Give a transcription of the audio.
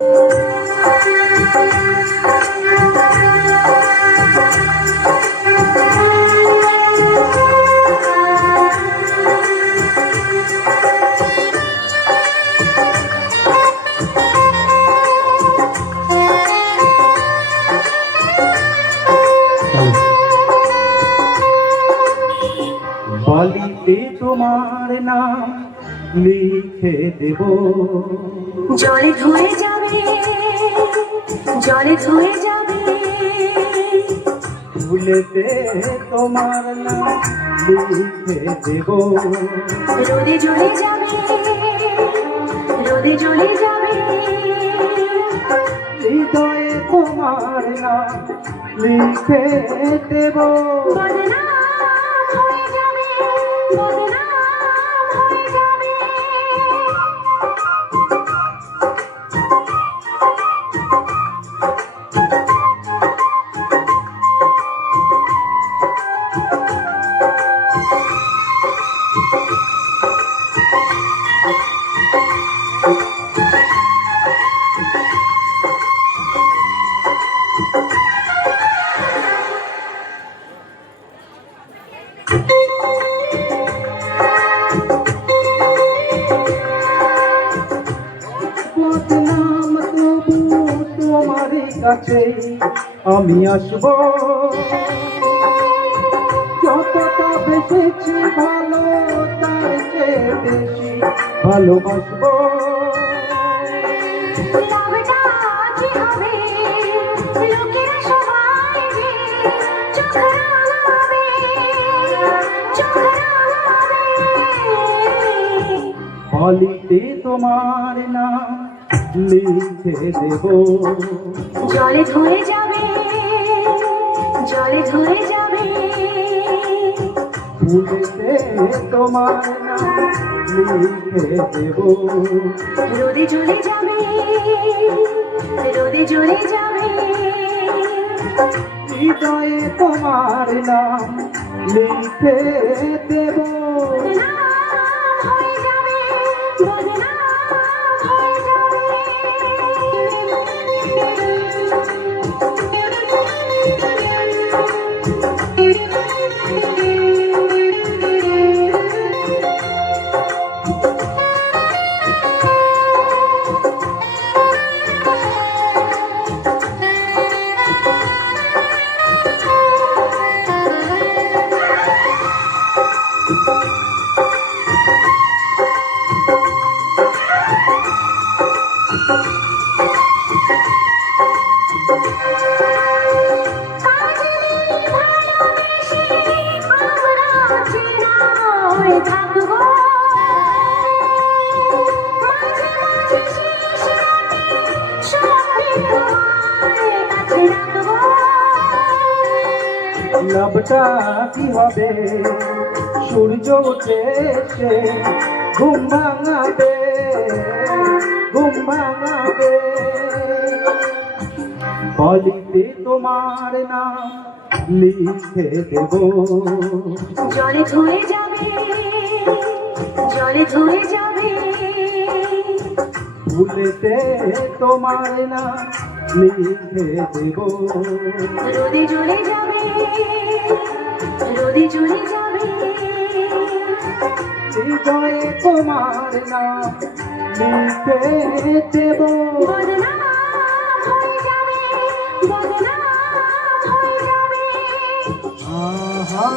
বালিতে তোমার নাম লিখে দেব, জলে ধুয়ে যাবে, জলে ধুয়ে যাবে, ফুলেতে তোমার নাম লিখে দেব, রোদে জ্বলে যাবে, রোদে জ্বলে যাবে, হৃদয়ে তোমার নাম লিখে দেব। বদনাম হয়ে যাবে, বদনাম হয়ে যাবে। বদনাম তবু তোমার কাছে আমি আসব, যতটা বেশি ভালো তার চেয়ে বেশি ভালোবাসবো। লাভটা কি হবে, লোকেরা সবাই যে চোখ রাঙাবে, চোখ রাঙাবে। বালিতে তোমার নাম লিখে দেব, জলে ধুয়ে যাবে, জলে ধুয়ে যাবে, ফুলেতে তোমার নাম লিখে দেব, রোদে জ্বলে যাবে, রোদে জ্বলে যাবে, হৃদয়ে তোমার নাম লিখে দেব। বদনাম হয়ে যাবে, বদনাম হয়ে যাবে। লাভটা কি হবে, সূর্য উঠে এসে ঘুম ভাঙাবে, ঘুম ভাঙাবে। বালিতে তোমার নাম লিখে দেব, জলে ধুয়ে যাবে, জলে ধুয়ে যাবে, ফুলেতে তোমার নাম লিখে দেব, রোদে জ্বলে যাবে, রোদে জ্বলে যাবে, হৃদয়ে তোমার নাম লিখে দেব। বদনাম হয়ে যাবে, বদনাম হয়ে যাবে। আহা